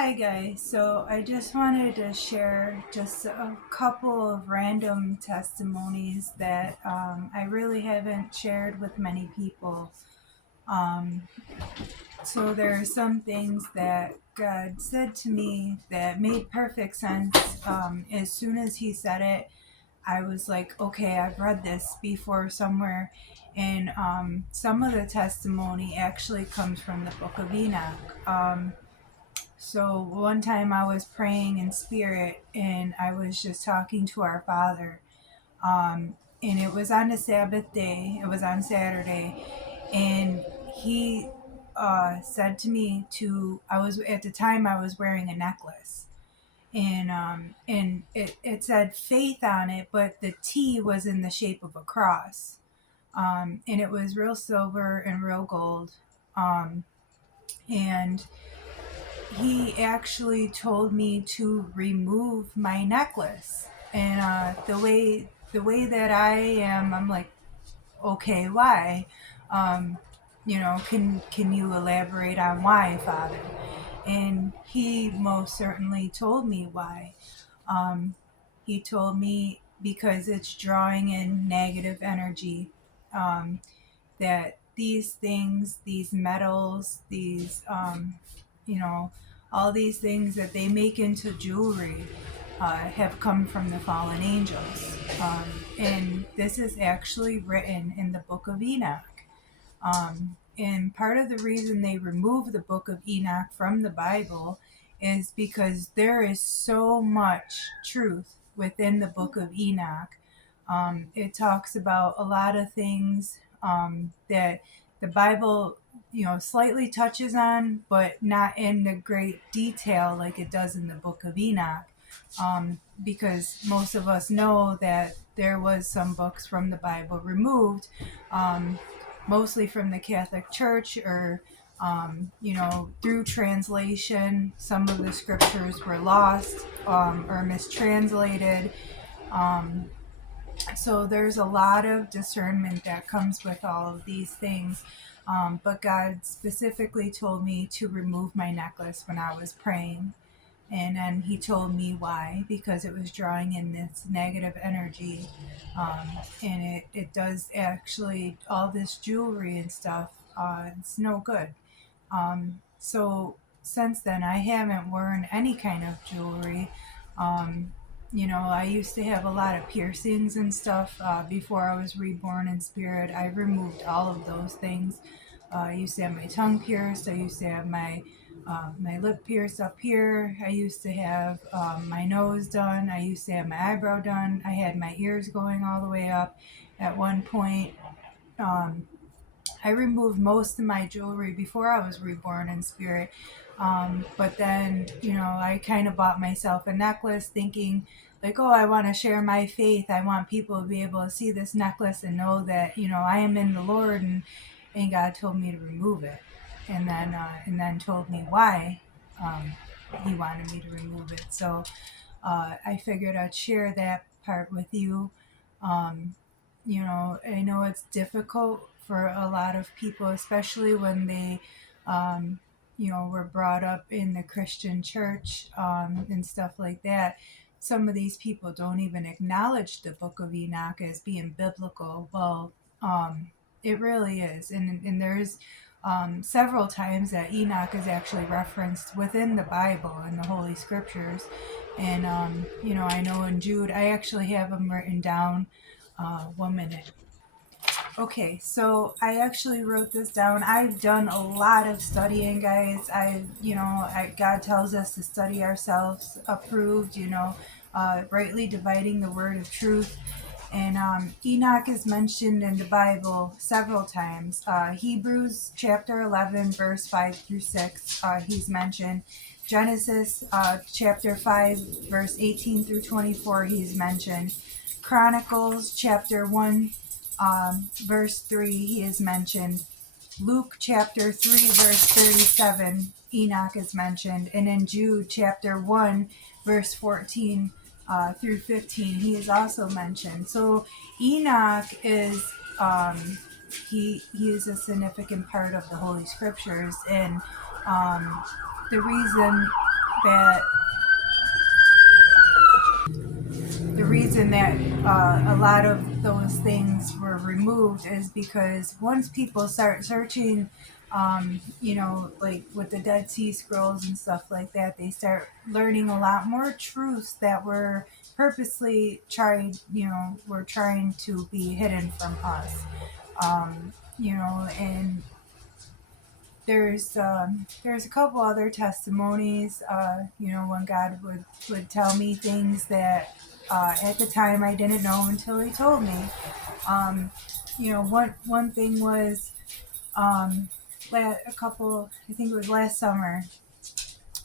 Hi guys, so I just wanted to share just a couple of random testimonies that I really haven't shared with many people. Um, so there are some things that God said to me that made perfect sense. As soon as He said it, I was like, okay, I've read this before somewhere. And some of the testimony actually comes from the book of Enoch. So one time I was praying in spirit and I was just talking to our Father. And it was on the Sabbath day, it was on Saturday. And He said to me I was, at the time I was wearing a necklace. And it said faith on it, but the T was in the shape of a cross. And it was real silver and real gold. And he actually told me to remove my necklace. And the way that I am, I'm like, okay, why? Um, can you elaborate on why, Father? And he most certainly told me why. Um, he told me because it's drawing in negative energy. That these things, these metals, you know, all these things that they make into jewelry have come from the fallen angels. And this is actually written in the book of Enoch. And part of the reason they removed the book of Enoch from the Bible is because there is so much truth within the book of Enoch. It talks about a lot of things that the Bible, slightly touches on, but not in the great detail like it does in the book of Enoch. Because most of us know that there was some books from the Bible removed, mostly from the Catholic Church, or through translation. Some of the scriptures were lost or mistranslated. Um, so there's a lot of discernment that comes with all of these things. But God specifically told me to remove my necklace when I was praying. And then he told me why, because it was drawing in this negative energy. And it does actually, all this jewelry and stuff, it's no good. So since then, I haven't worn any kind of jewelry. Um, I used to have a lot of piercings and stuff before I was reborn in spirit. I removed all of those things. I used to have my tongue pierced. I used to have my lip pierced up here. I used to have my nose done. I used to have my eyebrow done. I had my ears going all the way up at one point. Um, I removed most of my jewelry before I was reborn in spirit. But then, I kind of bought myself a necklace thinking, like, oh, I want to share my faith. I want people to be able to see this necklace and know that, I am in the Lord. And God told me to remove it. And then told me why He wanted me to remove it. So I figured I'd share that part with you. Um, I know it's difficult for a lot of people, especially when they, were brought up in the Christian church and stuff like that. Some of these people don't even acknowledge the book of Enoch as being biblical. Well, it really is. And there's several times that Enoch is actually referenced within the Bible and the Holy Scriptures. And, I know in Jude, I actually have them written down. 1 minute. Okay, so I actually wrote this down. I've done a lot of studying, guys. God tells us to study ourselves approved, rightly dividing the word of truth. And Enoch is mentioned in the Bible several times. Hebrews chapter 11, verse 5 through 6, he's mentioned. Genesis chapter 5, verse 18 through 24, he's mentioned. Chronicles chapter 1, verse 3, he is mentioned. Luke chapter 3, verse 37, Enoch is mentioned. And in Jude chapter 1, verse 14 through 15, he is also mentioned. So Enoch is, he is a significant part of the Holy Scriptures. And the reason that the reason that a lot of those things were removed is because once people start searching, like with the Dead Sea Scrolls and stuff like that, they start learning a lot more truths that were purposely were trying to be hidden from us. And there's a couple other testimonies, when God would tell me things that at the time I didn't know until He told me. One thing was, I think it was last summer,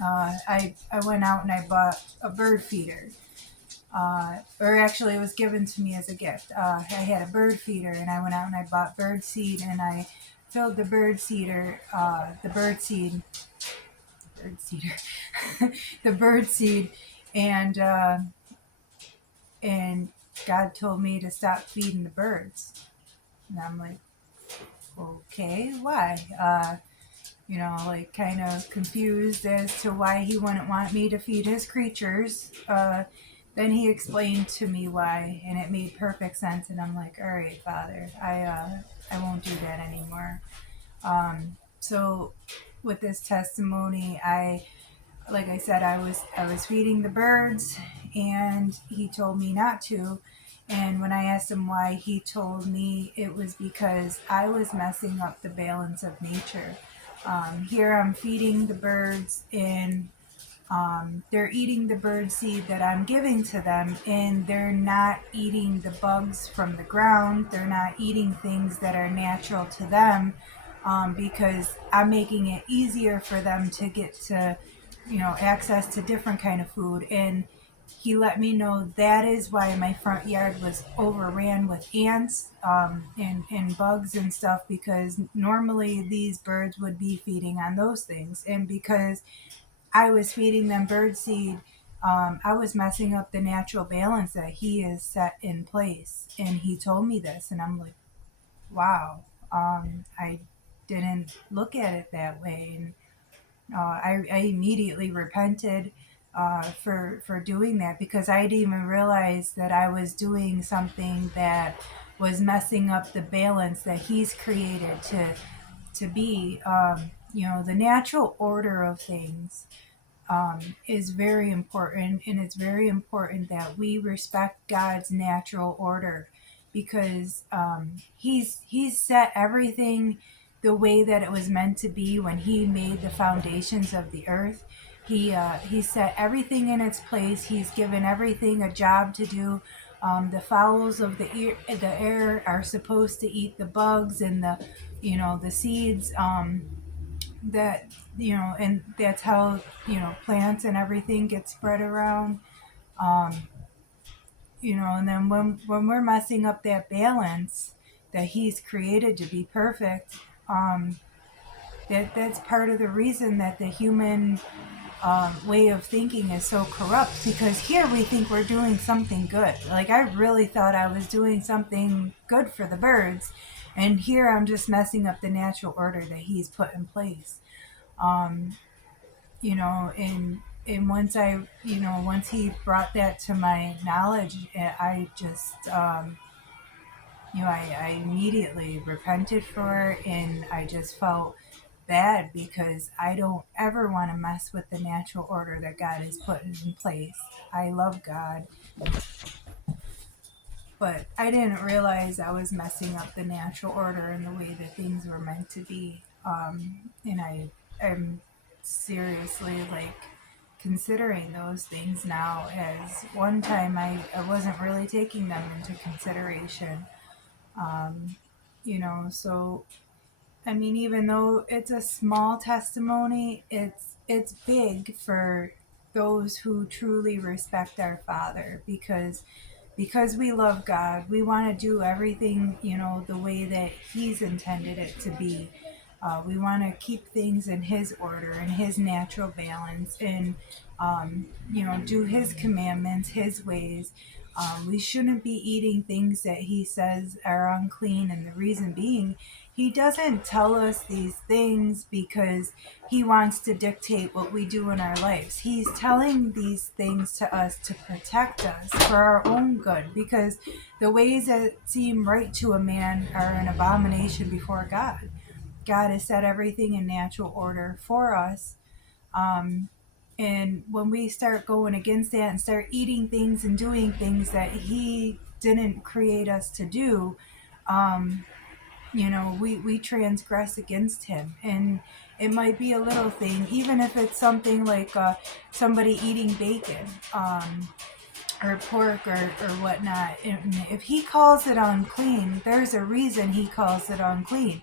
I went out and I bought a bird feeder. Or actually, it was given to me as a gift. I had a bird feeder, and I went out and I bought bird seed, and I filled the bird seeder, bird seeder, the bird seed, and and God told me to stop feeding the birds, and I'm like, okay, why? Like kind of confused as to why He wouldn't want me to feed His creatures. Then He explained to me why, and it made perfect sense. And I'm like, all right, Father, I won't do that anymore. So with this testimony, like I said, I was feeding the birds, and He told me not to. And when I asked Him why, He told me it was because I was messing up the balance of nature. Here I'm feeding the birds, and they're eating the bird seed that I'm giving to them, and they're not eating the bugs from the ground. They're not eating things that are natural to them, because I'm making it easier for them to get to, access to different kind of food. And He let me know that is why my front yard was overran with ants, and bugs and stuff, because normally these birds would be feeding on those things. And because I was feeding them bird seed, I was messing up the natural balance that He has set in place. And He told me this, and I'm like, wow, I didn't look at it that way. And I immediately repented for doing that, because I didn't even realize that I was doing something that was messing up the balance that He's created to be. The natural order of things is very important, and it's very important that we respect God's natural order, because he's set everything the way that it was meant to be when He made the foundations of the earth. He set everything in its place. He's given everything a job to do. The fowls of the air are supposed to eat the bugs and the seeds. That and that's how plants and everything get spread around. um and then when we're messing up that balance that He's created to be perfect, that's part of the reason that the human way of thinking is so corrupt, because here we think we're doing something good. Like, I really thought I was doing something good for the birds, and here I'm just messing up the natural order that He's put in place. um and once He brought that to my knowledge, I just I immediately repented for it, and I just felt bad, because I don't ever want to mess with the natural order that God has put in place. I love God, but I didn't realize I was messing up the natural order and the way that things were meant to be. And I'm seriously, like, considering those things now, as one time I wasn't really taking them into consideration. So I mean, even though it's a small testimony, it's big for those who truly respect our Father, because we love God. We want to do everything, the way that He's intended it to be. We want to keep things in His order and His natural balance, and do His commandments, His ways. We shouldn't be eating things that he says are unclean. And the reason being, he doesn't tell us these things because he wants to dictate what we do in our lives. He's telling these things to us to protect us for our own good, because the ways that seem right to a man are an abomination before God. God has set everything in natural order for us. Um, and when we start going against that and start eating things and doing things that He didn't create us to do, um, we transgress against Him. And it might be a little thing, even if it's something like somebody eating bacon. Or pork or whatnot. And if he calls it unclean, there's a reason he calls it unclean.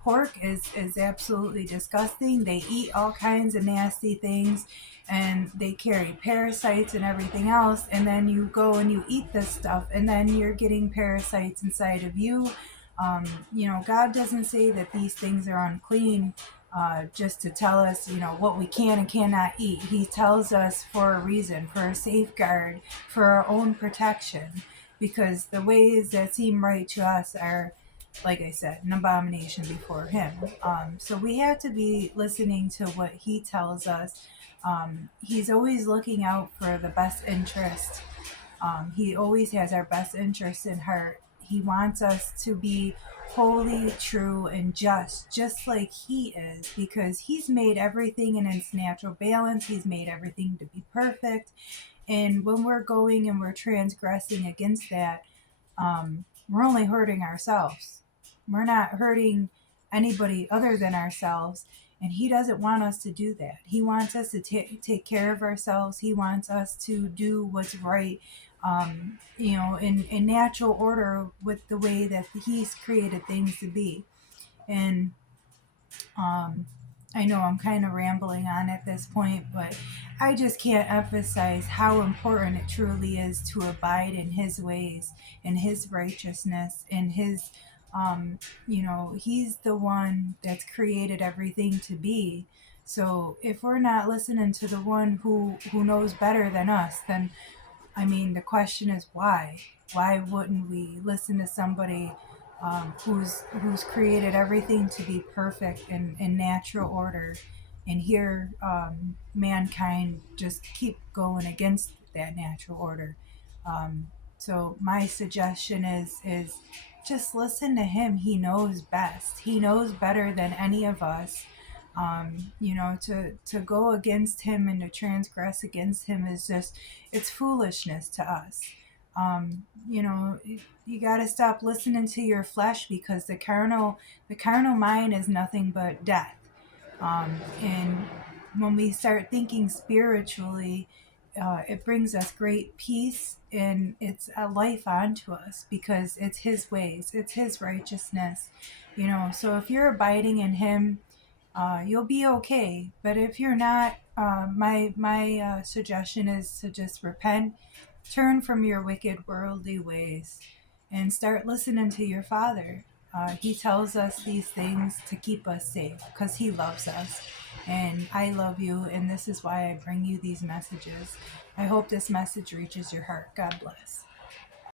Pork is absolutely disgusting. They eat all kinds of nasty things, and they carry parasites and everything else. And then you go and you eat this stuff, and then you're getting parasites inside of you. God doesn't say that these things are unclean just to tell us, what we can and cannot eat. He tells us for a reason, for a safeguard, for our own protection, because the ways that seem right to us are, like I said, an abomination before Him. So we have to be listening to what He tells us. He's always looking out for the best interest. He always has our best interest in heart. He wants us to be holy, true, and just like He is, because He's made everything in its natural balance. He's made everything to be perfect. And when we're going and we're transgressing against that, we're only hurting ourselves. We're not hurting anybody other than ourselves. And He doesn't want us to do that. He wants us to take care of ourselves. He wants us to do what's right, in natural order with the way that He's created things to be. And I know I'm kind of rambling on at this point, but I just can't emphasize how important it truly is to abide in His ways, in His righteousness, in His, He's the one that's created everything to be. So if we're not listening to the one who knows better than us, then the question is why? Why wouldn't we listen to somebody who's created everything to be perfect and in natural order, and here mankind just keep going against that natural order? So my suggestion is just listen to Him. He knows best. He knows better than any of us. To go against Him and to transgress against Him is just, it's foolishness to us. You got to stop listening to your flesh, because the carnal mind is nothing but death. And when we start thinking spiritually, it brings us great peace, and it's a life onto us, because it's His ways, it's His righteousness. So if you're abiding in Him, you'll be okay. But if you're not, my suggestion is to just repent, turn from your wicked worldly ways, and start listening to your Father. He tells us these things to keep us safe, because He loves us. And I love you, and this is why I bring you these messages. I hope this message reaches your heart. God bless.